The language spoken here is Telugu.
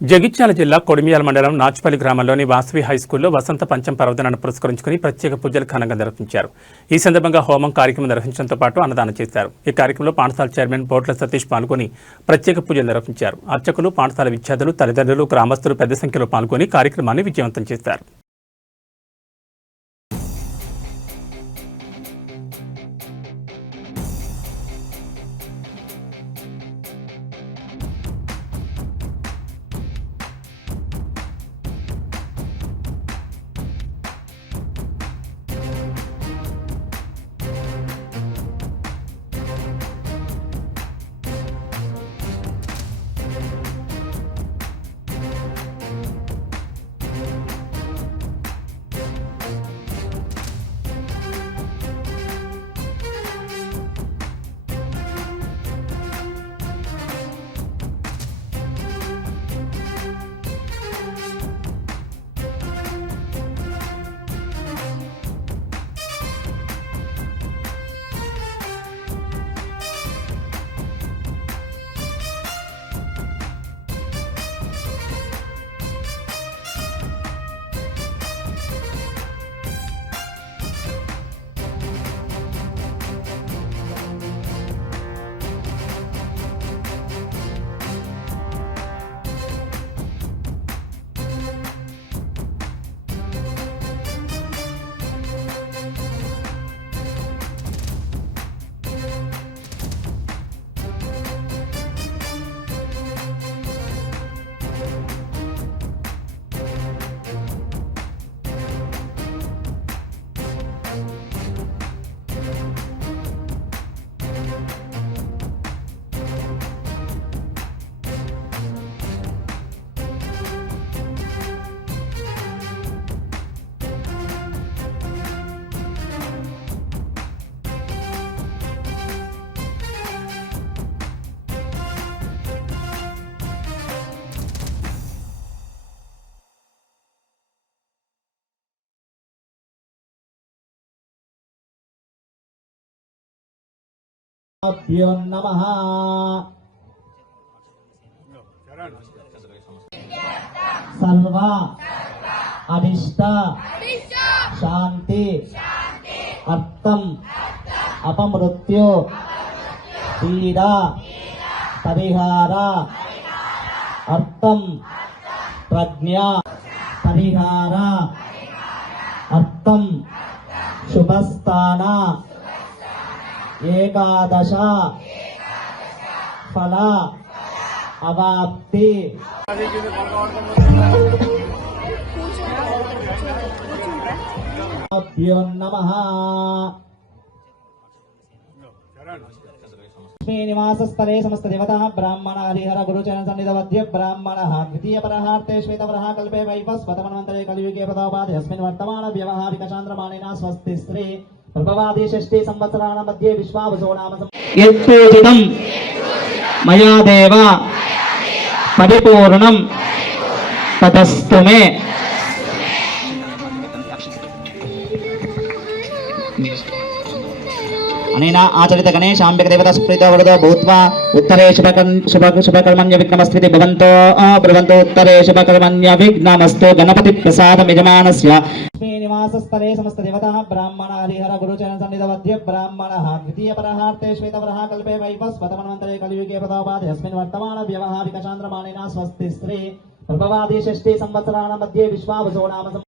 జగిత్యాల జిల్లా కొడిమియాల మండలం నాచుపల్లి గ్రామంలోని వాసవి హైస్కూల్లో వసంత పంచం పర్వదినాన్ని పురస్కరించుకుని ప్రత్యేక పూజలు ఘనంగా నిర్వహించారు. ఈ సందర్భంగా హోమం కార్యక్రమం నిర్వహించడంతో పాటు అన్నదానం చేశారు. ఈ కార్యక్రమంలో పాఠశాల చైర్మన్ బోట్ల సతీష్ పాల్గొని ప్రత్యేక పూజలు నిర్వహించారు. అర్చకులు, పాఠశాల విద్యార్థులు, తల్లిదండ్రులు, గ్రామస్తులు పెద్ద సంఖ్యలో పాల్గొని కార్యక్రమాన్ని విజయవంతం చేశారు. नमः सर्वा अभिष्ट शांति अर्थम अपमृत्यु पीड़ा परिहार अर्थम प्रज्ञा परिहार अर्थम शुभस्थान एकादश फल अवाप्ति नमः निवासस्थले समस्त देवता ब्राह्मण हरिहर गुरुचरण सन्निधवद्य ब्राह्मण द्वितीय परहार्थे श्वेतवरः कल्पे वैवस्वतमन्वन्तरे कलियुगे पदोपाधि अस्मिन् वर्तमान व्यवहारिक चान्द्रमानेन स्वस्ति श्री प्रभवादि षष्ठी संवत्सराणां मध्ये विश्वावसो नाम यत्पूजितं मया देव परिपूर्णं ततस्तु मे अनेन आचरित गणेशाम्बिक देवता सुप्रीतो वरदो भूत्वा उत्तरे शुभकर्मण्य विघ्नमस्त्विति भवन्तो ब्रुवन्तु उत्तरे शुभकर्मण्य विघ्नमस्तु गणपति प्रसादं यजमानस्य निवासस्थले समस्त देवता ब्राह्मण हरिहर गुरुचरण सन्निधवद्य ब्राह्मण द्वितीय परहार्थे श्वेतवरः कल्पे वैवस्वतमन्वन्तरे कलियुगे पदोपाधि अस्मिन् वर्तमान व्यवहारिक चान्द्रमानेन स्वस्ति श्री प्रभवादि षष्ठी संवत्सराणां मध्ये विश्वावसो नाम